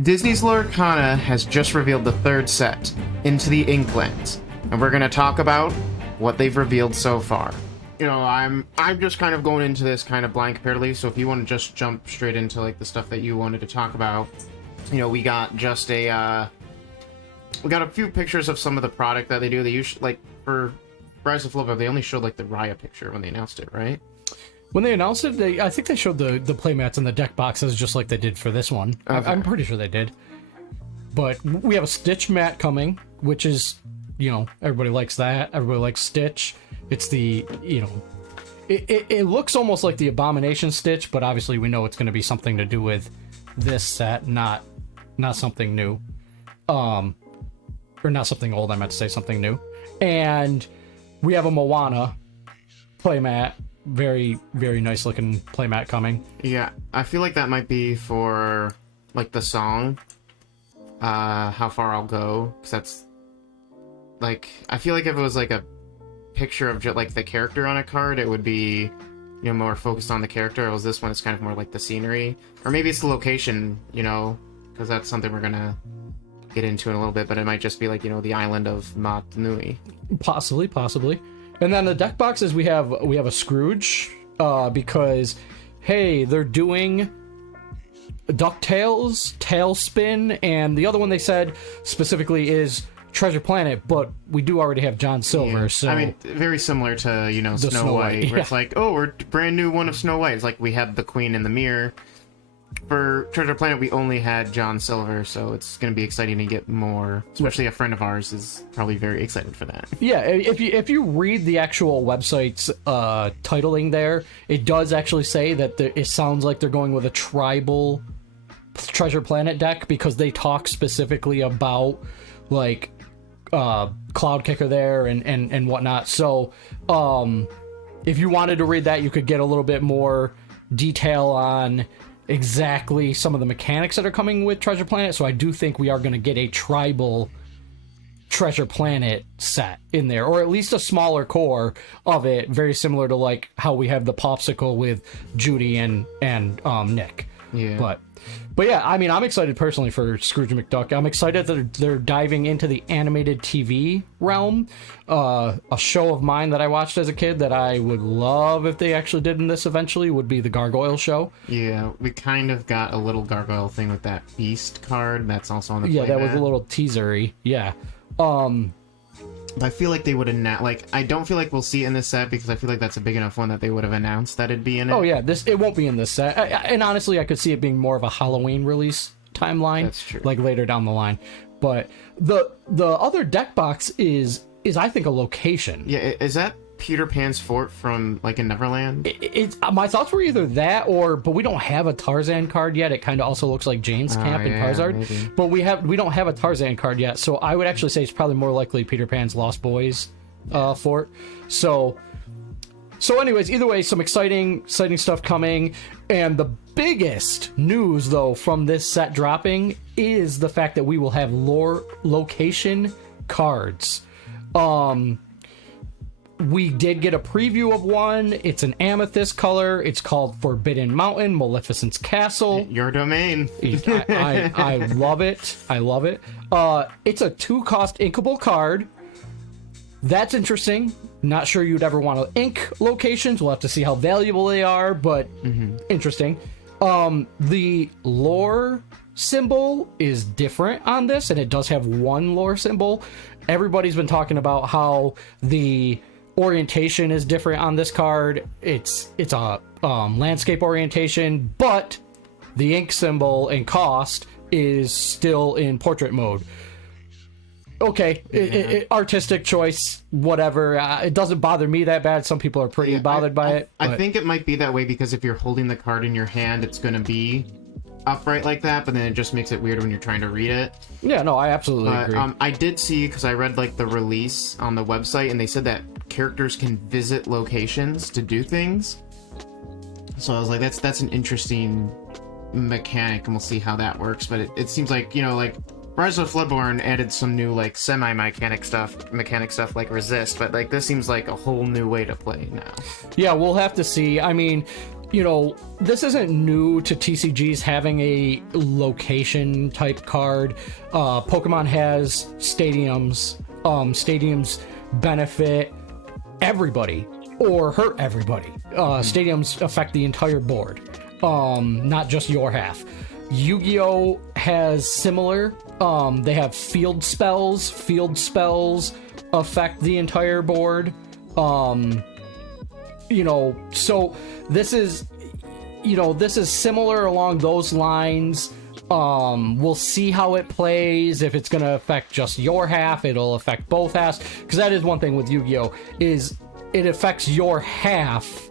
Disney's Lorcana has just revealed the third set, Into the Inklands, and we're going to talk about what they've revealed so far. You know, I'm just kind of going into this kind of blind comparatively, so if you want to just jump straight into like the stuff that you wanted to talk about, you know, we got just a few pictures of some of the product that they do. They usually, like, for Rise of Flipper, they only showed like the Raya picture when they announced it, right? When they announced it, I think they showed the playmats and the deck boxes just like they did for this one. Okay. I'm pretty sure they did. But we have a Stitch mat coming, which is, you know, everybody likes that. Everybody likes Stitch. It's the, you know, it looks almost like the Abomination Stitch, but obviously we know it's going to be something to do with this set, not something new. Or not something old, I meant to say something new. And we have a Moana playmat. Very, very nice looking playmat coming. Yeah, I feel like that might be for, like, the song, How Far I'll Go, because that's, like, I feel like if it was, like, a picture of, just, like, the character on a card, it would be, you know, more focused on the character, whereas this one is kind of more like the scenery. Or maybe it's the location, you know, because that's something we're gonna get into in a little bit, but it might just be, like, you know, the island of Mat Nui. Possibly. And then the deck boxes, we have a Scrooge, because, hey, they're doing DuckTales, Tailspin, and the other one they said specifically is Treasure Planet, but we do already have John Silver, yeah. so... I mean, very similar to, you know, Snow White, where it's like, oh, we're brand new one of Snow White. It's like we had the Queen in the Mirror. For Treasure Planet, we only had John Silver, so it's going to be exciting to get more. Especially a friend of ours is probably very excited for that. Yeah, if you read the actual website's titling there, it does actually say that it sounds like they're going with a tribal Treasure Planet deck, because they talk specifically about, like, Cloud Kicker there and whatnot. So, if you wanted to read that, you could get a little bit more detail on exactly some of the mechanics that are coming with Treasure Planet. So I do think we are going to get a tribal Treasure Planet set in there, or at least a smaller core of it, very similar to like how we have the Popsicle with Judy and Nick. Yeah. But yeah, I mean, I'm excited personally for Scrooge McDuck. I'm excited that they're diving into the animated TV realm. A show of mine that I watched as a kid that I would love if they actually did in this eventually would be the Gargoyle show. Yeah, we kind of got a little Gargoyle thing with that Beast card that's also on the Yeah, that was a little teasery. Yeah. I feel like they would have like, I don't feel like we'll see it in this set, because I feel like that's a big enough one that they would have announced that it'd be in it. Oh yeah, it won't be in this set. And honestly, I could see it being more of a Halloween release timeline. That's true. Like later down the line. But the other deck box is I think a location. Yeah, is that Peter Pan's fort from, like, in Neverland? It's my thoughts were either that but we don't have a Tarzan card yet. It kind of also looks like Jane's Camp in Tarzard. Maybe. But we don't have a Tarzan card yet, so I would actually say it's probably more likely Peter Pan's Lost Boys fort. So anyways, either way, some exciting stuff coming. And the biggest news, though, from this set dropping is the fact that we will have location cards. We did get a preview of one. It's an amethyst color. It's called Forbidden Mountain, Maleficent's Castle. Your domain. I love it. I love it. It's a 2-cost inkable card. That's interesting. Not sure you'd ever want to ink locations. We'll have to see how valuable they are, but interesting. The lore symbol is different on this, and it does have one lore symbol. Everybody's been talking about how the orientation is different on this card. It's a landscape orientation, but the ink symbol and cost is still in portrait mode. Okay, yeah. Artistic choice, whatever. It doesn't bother me that bad. Some people are pretty bothered by it. I think it might be that way because if you're holding the card in your hand, it's going to be upright like that, but then it just makes it weird when you're trying to read it. Yeah, no, I absolutely agree. I did see, because I read like the release on the website, and they said that characters can visit locations to do things. So I was like, that's an interesting mechanic, and we'll see how that works. But it seems like, you know, like Rise of Bloodborne added some new like mechanic stuff like resist, but like this seems like a whole new way to play now. Yeah, we'll have to see. I mean, this isn't new to TCGs having a location type card. Pokemon has stadiums. Stadiums benefit everybody or hurt everybody. Stadiums affect the entire board, not just your half. Yu-Gi-Oh has similar. They have field spells. Field spells affect the entire board. So this is similar along those lines. We'll see how it plays. If it's going to affect just your half, it'll affect both halves. Because that is one thing with Yu-Gi-Oh! Is it affects your half.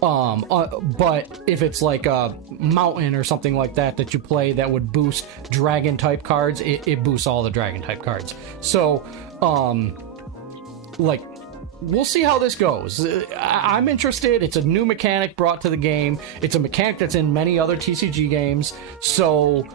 But if it's like a mountain or something like that you play that would boost dragon type cards, it boosts all the dragon type cards. So, we'll see how this goes. I'm interested. It's a new mechanic brought to the game. It's a mechanic that's in many other TCG games. So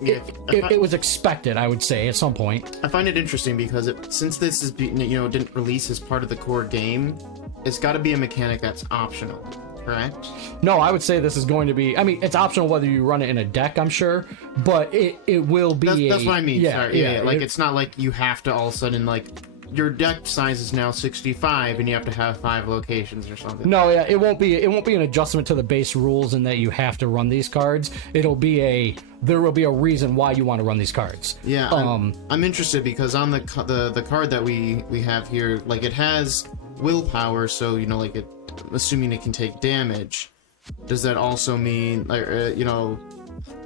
it was expected, I would say, at some point. I find it interesting because since this is didn't release as part of the core game, it's got to be a mechanic that's optional, correct? No, I would say this is going to be. I mean, it's optional whether you run it in a deck, I'm sure, but it will be. That's what I mean. Yeah, sorry. Yeah. It's not like you have to all of a sudden your deck size is now 65 and you have to have 5 locations or something. No, yeah, it won't be an adjustment to the base rules in that you have to run these cards. There will be a reason why you want to run these cards. Yeah, I'm interested because on the card that we have here, it has willpower, so assuming it can take damage. Does that also mean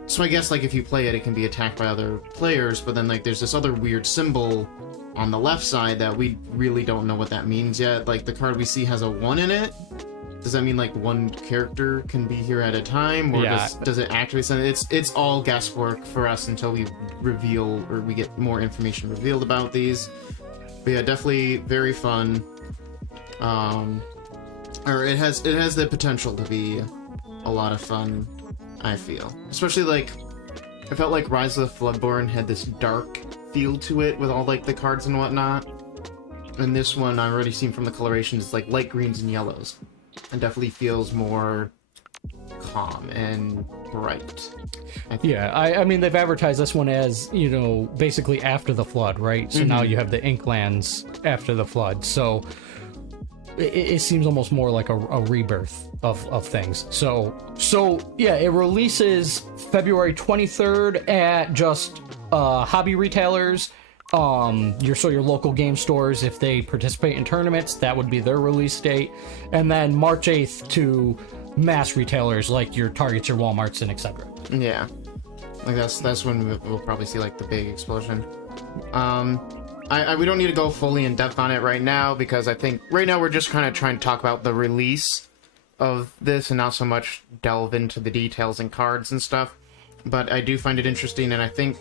so I guess if you play it can be attacked by other players, but then there's this other weird symbol on the left side that we really don't know what that means yet. The card we see has a 1 in it. Does that mean one character can be here at a time, or does it actually send it's all guesswork for us until we reveal or we get more information revealed about these. But yeah, definitely very fun. Or it has the potential to be a lot of fun, I feel. Especially I felt like Rise of the Floodborn had this dark feel to it with all the cards and whatnot. And this one I've already seen from the coloration is light greens and yellows. And definitely feels more calm and bright. Yeah, I mean they've advertised this one as, basically after the flood, right? So now you have the Inklands after the flood. So it seems almost more like a rebirth of things. So yeah, it releases February 23rd at just hobby retailers, your local game stores. If they participate in tournaments, that would be their release date, and then March 8th to mass retailers like your Targets, your Walmarts, and etc. Yeah, that's when we'll probably see the big explosion. We don't need to go fully in depth on it right now, because I think right now we're just kind of trying to talk about the release of this and not so much delve into the details and cards and stuff. But I do find it interesting, and I think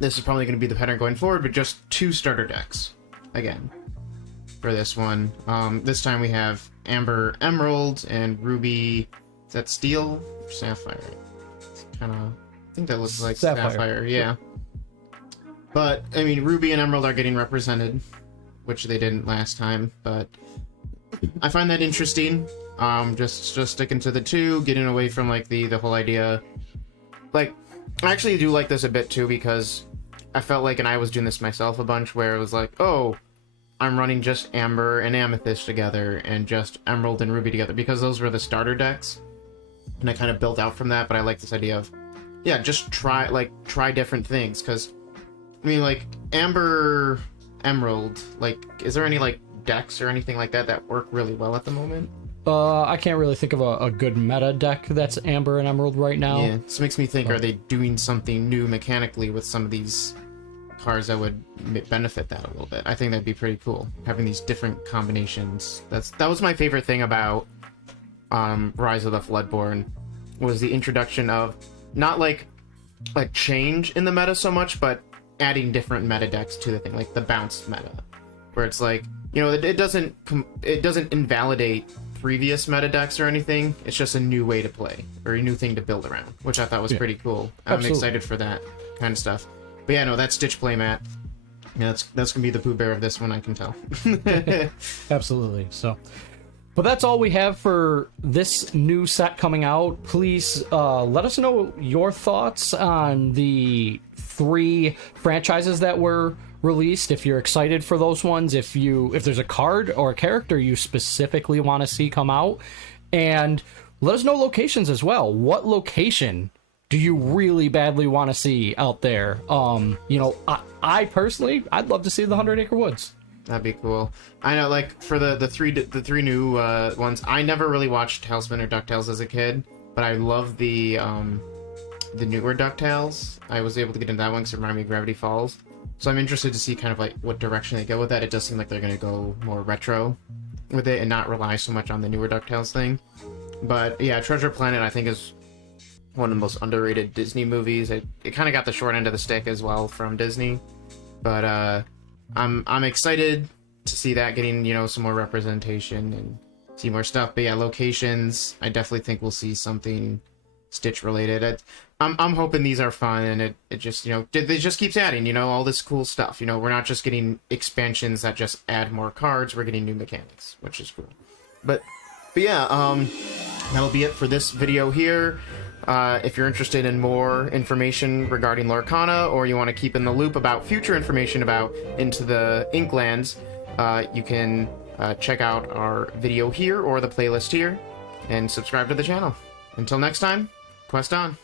this is probably going to be the pattern going forward, but just 2 starter decks again for this one. This time we have Amber Emerald and Ruby. Is that Steel or Sapphire? It's I think that looks like Sapphire, yeah. But, I mean, Ruby and Emerald are getting represented, which they didn't last time, but I find that interesting. Just sticking to the 2, getting away from, the whole idea. I actually do like this a bit, too, because I felt and I was doing this myself a bunch, where it was oh, I'm running just Amber and Amethyst together, and just Emerald and Ruby together, because those were the starter decks. And I kind of built out from that, but I like this idea of, yeah, just try different things, because I mean, Amber, Emerald, is there any, decks or anything like that work really well at the moment? I can't really think of a good meta deck that's Amber and Emerald right now. Yeah, this makes me think, are they doing something new mechanically with some of these cards that would benefit that a little bit? I think that'd be pretty cool, having these different combinations. That was my favorite thing about Rise of the Floodborn, was the introduction of, not change in the meta so much, but adding different meta decks to the thing, the bounce meta, where it's it doesn't invalidate previous meta decks or anything. It's just a new way to play, or a new thing to build around, which I thought was pretty cool. I'm excited for that kind of stuff. But yeah, no, that Stitch playmat, yeah, that's gonna be the Pooh Bear of this one, I can tell. Absolutely. So But that's all we have for this new set coming out. Please let us know your thoughts on the 3 franchises that were released. If you're excited for those ones, if there's a card or a character you specifically want to see come out, and let us know locations as well. What location do you really badly want to see out there? I personally, I'd love to see the 100 Acre Woods. That'd be cool. I know, like, for the three new ones, I never really watched Tailspin or DuckTales as a kid, but I love the newer DuckTales. I was able to get into that one because it reminded me of Gravity Falls. So I'm interested to see kind of like what direction they go with that. It does seem like they're going to go more retro with it and not rely so much on the newer DuckTales thing. But yeah, Treasure Planet I think is one of the most underrated Disney movies. It kind of got the short end of the stick as well from Disney, but I'm excited to see that getting, some more representation and see more stuff. But yeah, locations, I definitely think we'll see something Stitch related. I'm hoping these are fun, and it just, it just keeps adding, all this cool stuff. We're not just getting expansions that just add more cards, we're getting new mechanics, which is cool. But yeah, that'll be it for this video here. If you're interested in more information regarding Lorcana, or you want to keep in the loop about future information about Into the Inklands, you can check out our video here or the playlist here, and subscribe to the channel. Until next time, quest on!